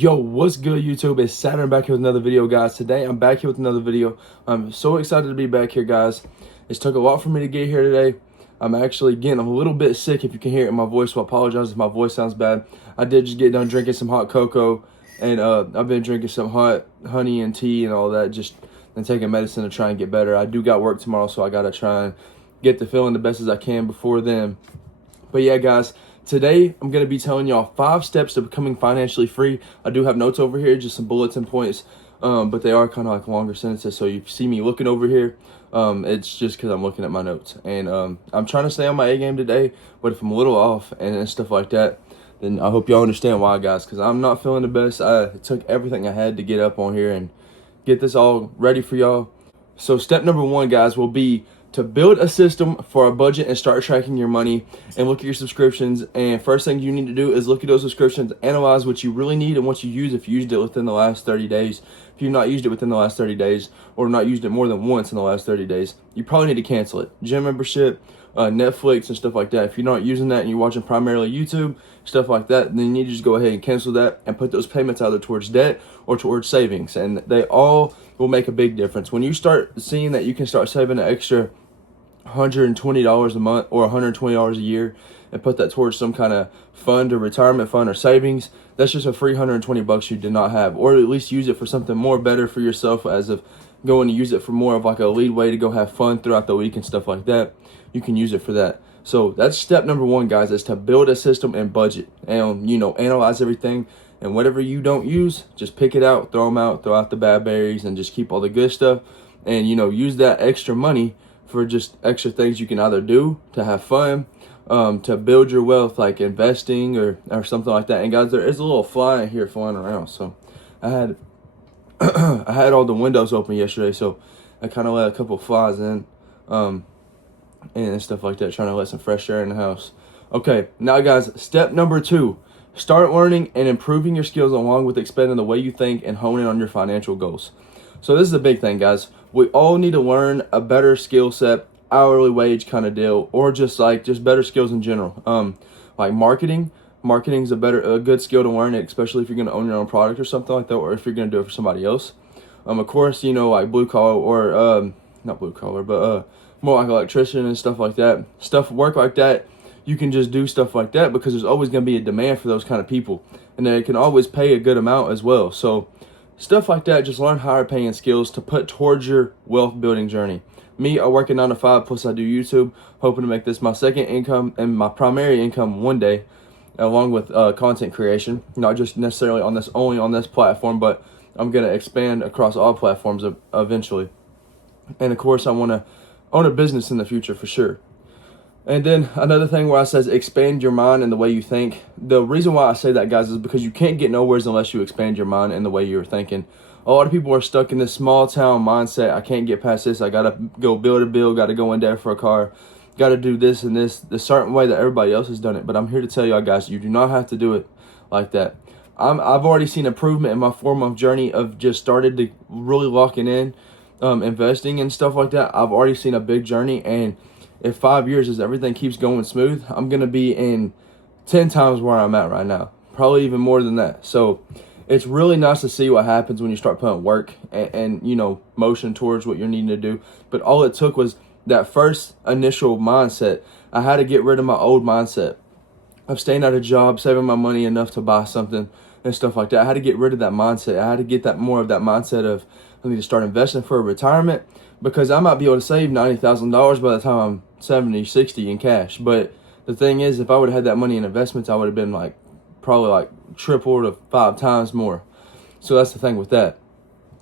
Yo, what's good, YouTube? It's Saturn back here with another video, guys. Today, I'm back here with another video. I'm so excited to be back here, guys. It took a lot for me to get here today. I'm actually getting a little bit sick, if you can hear it in my voice, so I apologize if my voice sounds bad. I did just get done drinking some hot cocoa, and I've been drinking some hot honey and tea and all that, and taking medicine to try and get better. I do got work tomorrow, so I got to try and get the feeling the best as I can before then. But yeah, guys, today I'm going to be telling y'all 5 steps to becoming financially free. I do have notes over here, just some bulletin points, but they are kind of like longer sentences. So you see me looking over here, it's just because I'm looking at my notes. And I'm trying to stay on my A game today, but if I'm a little off and stuff like that, then I hope y'all understand why, guys, because I'm not feeling the best. I took everything I had to get up on here and get this all ready for y'all. So step number 1, guys, will be to build a system for a budget and start tracking your money and look at your subscriptions. And first thing you need to do is look at those subscriptions, analyze what you really need and what you use if you used it within the last 30 days. If you've not used it within the last 30 days or not used it more than once in the last 30 days, you probably need to cancel it. Gym membership, Netflix and stuff like that. If you're not using that and you're watching primarily YouTube, stuff like that, then you need to just go ahead and cancel that and put those payments either towards debt or towards savings. And they all will make a big difference. When you start seeing that you can start saving an extra $120 a month or $120 a year and put that towards some kind of fund or retirement fund or savings, that's just a free $120 you did not have. Or at least use it for something more better for yourself, as of going to use it for more of like a lead way to go have fun throughout the week and stuff like that. You can use it for that. So that's step number 1, guys, is to build a system and budget and, analyze everything. And whatever you don't use, just pick it out, throw them out, throw out the bad berries, and just keep all the good stuff. And, use that extra money for just extra things you can either do to have fun, to build your wealth, like investing or something like that. And guys, there is a little fly in here flying around. So I had I had all the windows open yesterday, so I kind of let a couple of flies in and stuff like that, trying to let some fresh air in the house. Okay, now guys, step number 2. Start learning and improving your skills along with expanding the way you think and honing on your financial goals. So this is a big thing, guys. We all need to learn a better skill set, hourly wage kind of deal, or just better skills in general. Like marketing. Marketing is a good skill to learn, especially if you're going to own your own product or something like that, or if you're going to do it for somebody else. Of course, like blue collar or not blue collar, but more like electrician and stuff like that. Work like that. You can just do stuff like that because there's always going to be a demand for those kind of people, and they can always pay a good amount as well. So stuff like that, just learn higher paying skills to put towards your wealth building journey. Me, I work a 9 to 5, plus I do YouTube, hoping to make this my second income and my primary income one day, along with content creation. Not just necessarily only on this platform, but I'm going to expand across all platforms eventually. And of course, I want to own a business in the future for sure. And then another thing where I says expand your mind and the way you think. The reason why I say that, guys, is because you can't get nowhere unless you expand your mind and the way you're thinking. A lot of people are stuck in this small town mindset. I can't get past this. I got to go build a bill, got to go in debt for a car, got to do this and this the certain way that everybody else has done it. But I'm here to tell y'all, guys, you do not have to do it like that. I've already seen improvement in my 4-month journey of just started to really locking in, investing and stuff like that. I've already seen a big journey, and if 5 years, as everything keeps going smooth, I'm going to be in 10 times where I'm at right now. Probably even more than that. So it's really nice to see what happens when you start putting work and motion towards what you're needing to do. But all it took was that first initial mindset. I had to get rid of my old mindset of staying at a job, saving my money enough to buy something and stuff like that. I had to get rid of that mindset. I had to get that more of that mindset of I need to start investing for a retirement, because I might be able to save $90,000 by the time I'm 70, 60 in cash. But the thing is, if I would have had that money in investments, I would have been probably triple to 5 times more. So that's the thing with that.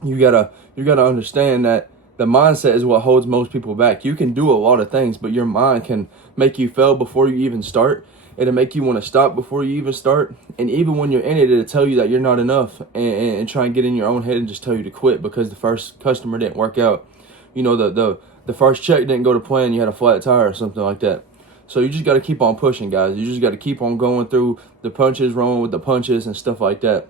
You gotta understand that the mindset is what holds most people back. You can do a lot of things, but your mind can make you fail before you even start. It'll make you want to stop before you even start. And even when you're in it, it'll tell you that you're not enough and try and get in your own head and just tell you to quit because the first customer didn't work out. The first check didn't go to plan, you had a flat tire or something like that. So you just got to keep on pushing, guys. You just got to keep on going through the punches, rolling with the punches and stuff like that.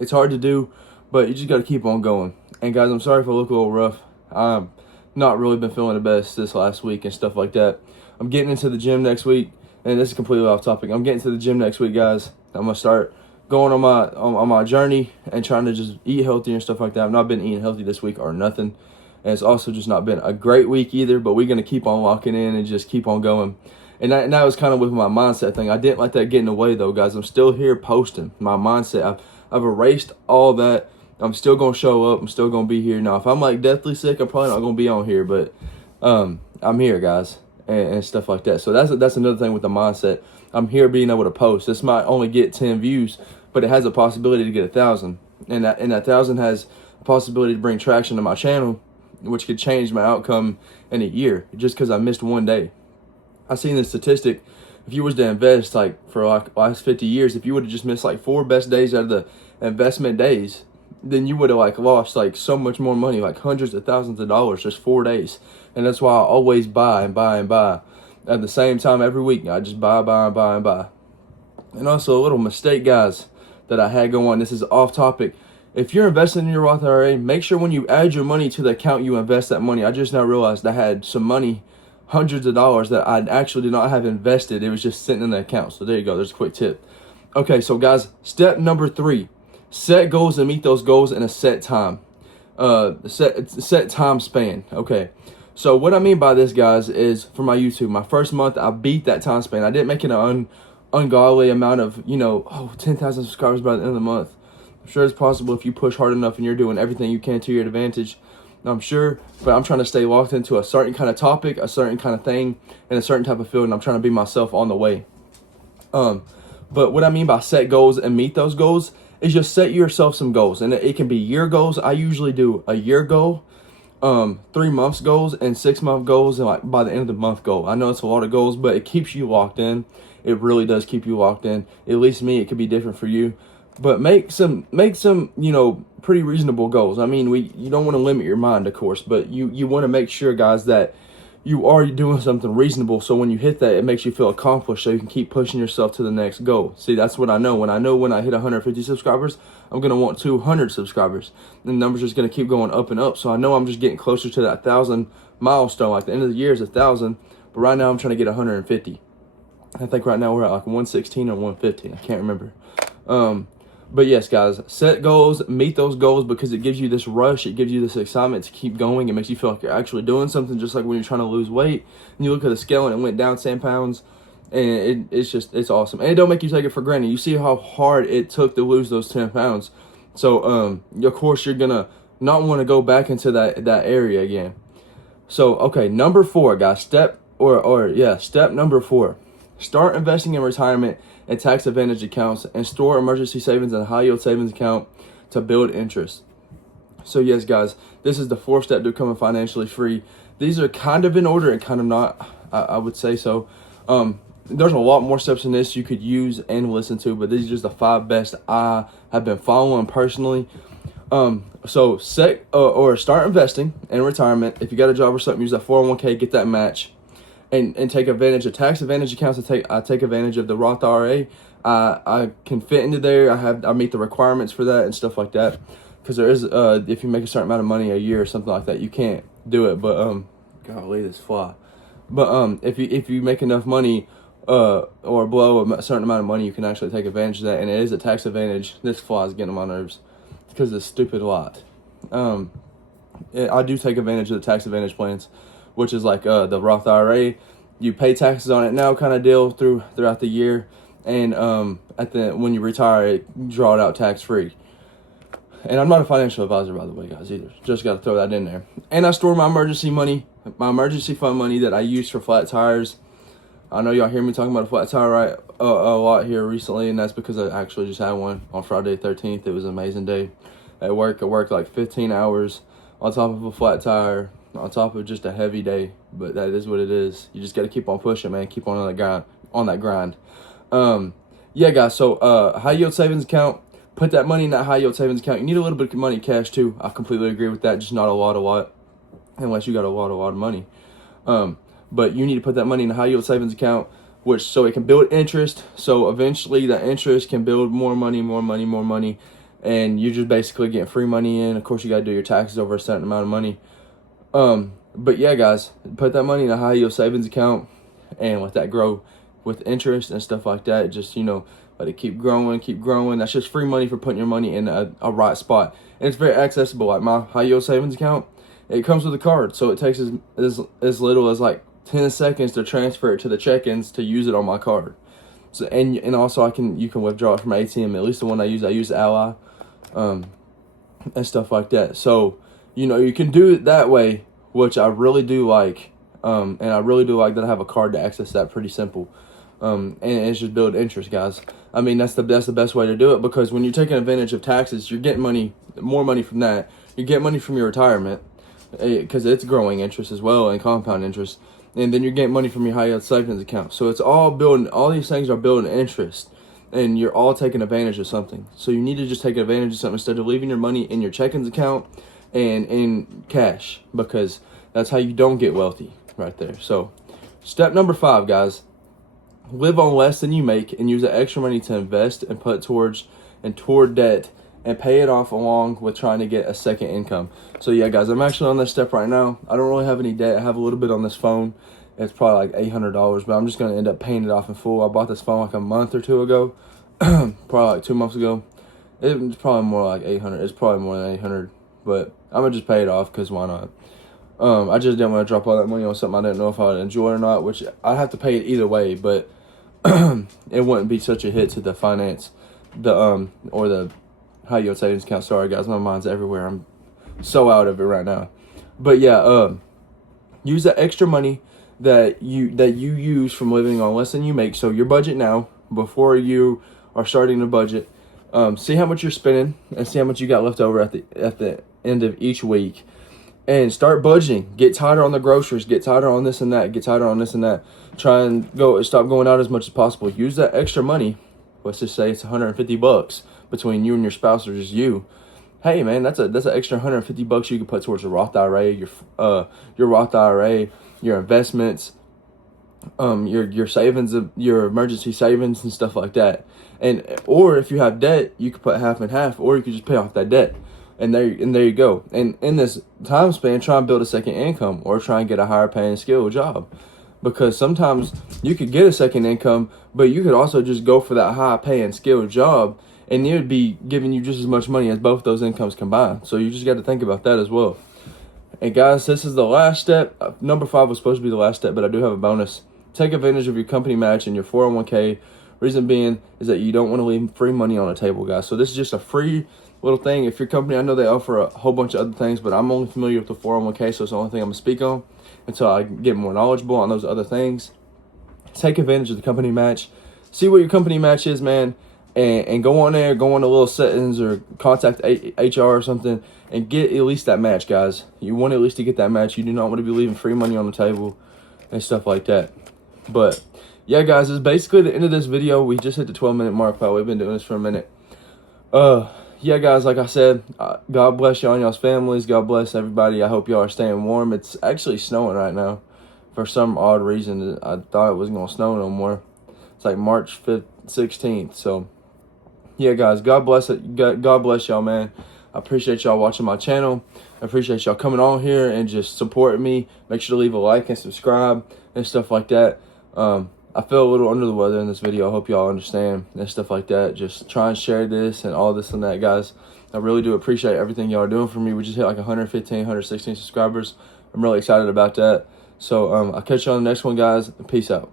It's hard to do, but you just got to keep on going. And guys, I'm sorry if I look a little rough. I'm not really been feeling the best this last week and stuff like that. I'm getting into the gym next week, and this is completely off topic. I'm getting to the gym next week, guys. I'm going to start going on my journey and trying to just eat healthy and stuff like that. I've not been eating healthy this week or nothing. And it's also just not been a great week either, but we're going to keep on locking in and just keep on going. And that was kind of with my mindset thing. I didn't let that get in the way, though, guys. I'm still here posting. My mindset, I've erased all that. I'm still going to show up. I'm still going to be here. Now, if I'm like deathly sick, I'm probably not going to be on here, but I'm here, guys, and stuff like that. So that's another thing with the mindset. I'm here being able to post. This might only get 10 views, but it has a possibility to get 1,000. And that 1,000 has a possibility to bring traction to my channel, which could change my outcome in a year just because I missed one day. I seen the statistic. If you was to invest like for like last 50 years, if you would have just missed like 4 best days out of the investment days, then you would have like lost like so much more money, like hundreds of thousands of dollars, just 4 days. And that's why I always buy and buy and buy at the same time every week. I just buy and buy and buy. And also a little mistake, guys, that I had going. This is off topic. If you're investing in your Roth IRA, make sure when you add your money to the account, you invest that money. I just now realized I had some money, hundreds of dollars, that I actually did not have invested. It was just sitting in the account. So there you go. There's a quick tip. Okay, so guys, step number 3, set goals and meet those goals in a set time. Set time span. Okay. So what I mean by this, guys, is for my YouTube, my first month, I beat that time span. I didn't make it an ungodly amount of, 10,000 subscribers by the end of the month. I'm sure it's possible if you push hard enough and you're doing everything you can to your advantage. I'm sure, but I'm trying to stay locked into a certain kind of topic, a certain kind of thing, and a certain type of field, and I'm trying to be myself on the way. But what I mean by set goals and meet those goals is just set yourself some goals, and it can be year goals. I usually do a year goal, 3 months goals, and 6 month goals, and like by the end of the month goal. I know it's a lot of goals, but it keeps you locked in. It really does keep you locked in. At least me, it could be different for you. But make some, pretty reasonable goals. I mean, you don't want to limit your mind, of course, but you want to make sure, guys, that you are doing something reasonable. So when you hit that, it makes you feel accomplished, so you can keep pushing yourself to the next goal. See, that's what I know. When I hit 150 subscribers, I'm going to want 200 subscribers. And the number's just going to keep going up and up. So I know I'm just getting closer to that 1,000 milestone. Like the end of the year is 1,000, but right now I'm trying to get 150. I think right now we're at like 116 or 115. I can't remember. But yes, guys, set goals, meet those goals, because it gives you this rush. It gives you this excitement to keep going. It makes you feel like you're actually doing something, just like when you're trying to lose weight and you look at the scale and it went down 10 pounds. And it's awesome. And it don't make you take it for granted. You see how hard it took to lose those 10 pounds. So, of course, you're going to not want to go back into that area again. So, okay, number 4, guys, step number 4. Start investing in retirement and tax advantage accounts, and store emergency savings in a high yield savings account to build interest. So yes, guys, this is the 4th step to becoming financially free. These are kind of in order and kind of not, I would say so. There's a lot more steps in this you could use and listen to, but these are just the 5 best I have been following personally. So set or start investing in retirement. If you got a job or something, use that 401k, get that match. And take advantage of tax advantage accounts. I take advantage of the Roth IRA. I can fit into there. I meet the requirements for that and stuff like that. Because there is if you make a certain amount of money a year or something like that, you can't do it. But golly, this fly. But if you make enough money or below a certain amount of money, you can actually take advantage of that. And it is a tax advantage. This fly is getting on my nerves because it's a stupid lot. I do take advantage of the tax advantage plans, which is like the Roth IRA. You pay taxes on it now kind of deal throughout the year. And when you retire, you draw it out tax-free. And I'm not a financial advisor, by the way, guys, either. Just got to throw that in there. And I store my emergency fund money that I use for flat tires. I know y'all hear me talking about a flat tire a lot here recently, and that's because I actually just had one on Friday the 13th. It was an amazing day at work. I worked like 15 hours on top of a flat tire, on top of just a heavy day, but that is what it is. You just got to keep on pushing, man. Keep on that grind. Yeah, guys, so high yield savings account, put that money in that high yield savings account. You need a little bit of money cash too. I completely agree with that, just not a lot, unless you got a lot of money. But you need to put that money in a high yield savings account, so it can build interest. So eventually that interest can build more money, and you're just basically getting free money in. Of course, you got to do your taxes over a certain amount of money. But yeah, guys, put that money in a high yield savings account and let that grow with interest and stuff like that. Just, let it keep growing, keep growing. That's just free money for putting your money in a right spot. And it's very accessible. Like my high yield savings account, it comes with a card. So it takes as little as like 10 seconds to transfer it to the check-ins to use it on my card. So, and also you can withdraw it from ATM. At least the one I use Ally, and stuff like that. So, you know, you can do it that way, which I really do like. And I really do like that I have a card to access that. Pretty simple. And it's just build interest, guys. I mean, that's the best way to do it, because when you're taking advantage of taxes, you're getting more money from that. You get money from your retirement, because it's growing interest as well and compound interest. And then you're getting money from your high yield savings account. So it's all these things are building interest, and you're all taking advantage of something. So you need to just take advantage of something instead of leaving your money in your check-ins account and in cash, because that's how you don't get wealthy right there. So step number 5, guys, live on less than you make and use the extra money to invest and put toward debt and pay it off along with trying to get a second income. So yeah, guys, I'm actually on this step right now. I don't really have any debt. I have a little bit on this phone. It's probably like $800, but I'm just going to end up paying it off in full. I bought this phone like a month or 2 ago, probably like 2 months ago. It's probably more like 800. It's probably more than 800, but I'm going to just pay it off, because why not? I just didn't want to drop all that money on something I didn't know if I would enjoy or not, which I'd have to pay it either way, but it wouldn't be such a hit to the finance, or the high yield savings account. Sorry, guys, my mind's everywhere. I'm so out of it right now. But yeah, use that extra money that you use from living on less than you make. So your budget now, before you are starting to budget, see how much you're spending and see how much you got left over at the end of each week. And start budgeting. Get tighter on the groceries. Get tighter on this and that. Get tighter on this and that. Try and stop going out as much as possible. Use that extra money. Let's just say it's $150 between you and your spouse, or just you. Hey man, that's an extra $150 you can put towards a Roth IRA, your Roth IRA, your investments, your savings, your emergency savings and stuff like that. Or if you have debt, you could put half and half, or you could just pay off that debt. And there you go. And in this time span, try and build a second income, or try and get a higher paying skill job. Because sometimes you could get a second income, but you could also just go for that high paying skill job, and it would be giving you just as much money as both those incomes combined. So you just got to think about that as well. And guys, this is the last step. Number 5 was supposed to be the last step, but I do have a bonus. Take advantage of your company match and your 401k. Reason being is that you don't want to leave free money on the table, guys. So this is just a free little thing. If your company, I know they offer a whole bunch of other things, but I'm only familiar with the 401k, so it's the only thing I'm going to speak on until I get more knowledgeable on those other things. Take advantage of the company match. See what your company match is, man, and go on there, go on to little settings, or contact HR or something, and get at least that match, guys. You want at least to get that match. You do not want to be leaving free money on the table and stuff like that. But yeah, guys, it's basically the end of this video. We just hit the 12-minute mark. Wow, we've been doing this for a minute. Yeah, guys, like I said, God bless y'all and y'all's families. God bless everybody. I hope y'all are staying warm. It's actually snowing right now. For some odd reason, I thought it wasn't going to snow no more. It's like March 5th, 16th. So, yeah, guys, God bless it. God bless y'all, man. I appreciate y'all watching my channel. I appreciate y'all coming on here and just supporting me. Make sure to leave a like and subscribe and stuff like that. I feel a little under the weather in this video. I hope y'all understand and stuff like that. Just try and share this and all this and that, guys. I really do appreciate everything y'all are doing for me. We just hit like 115, 116 subscribers. I'm really excited about that. So I'll catch you on the next one, guys. Peace out.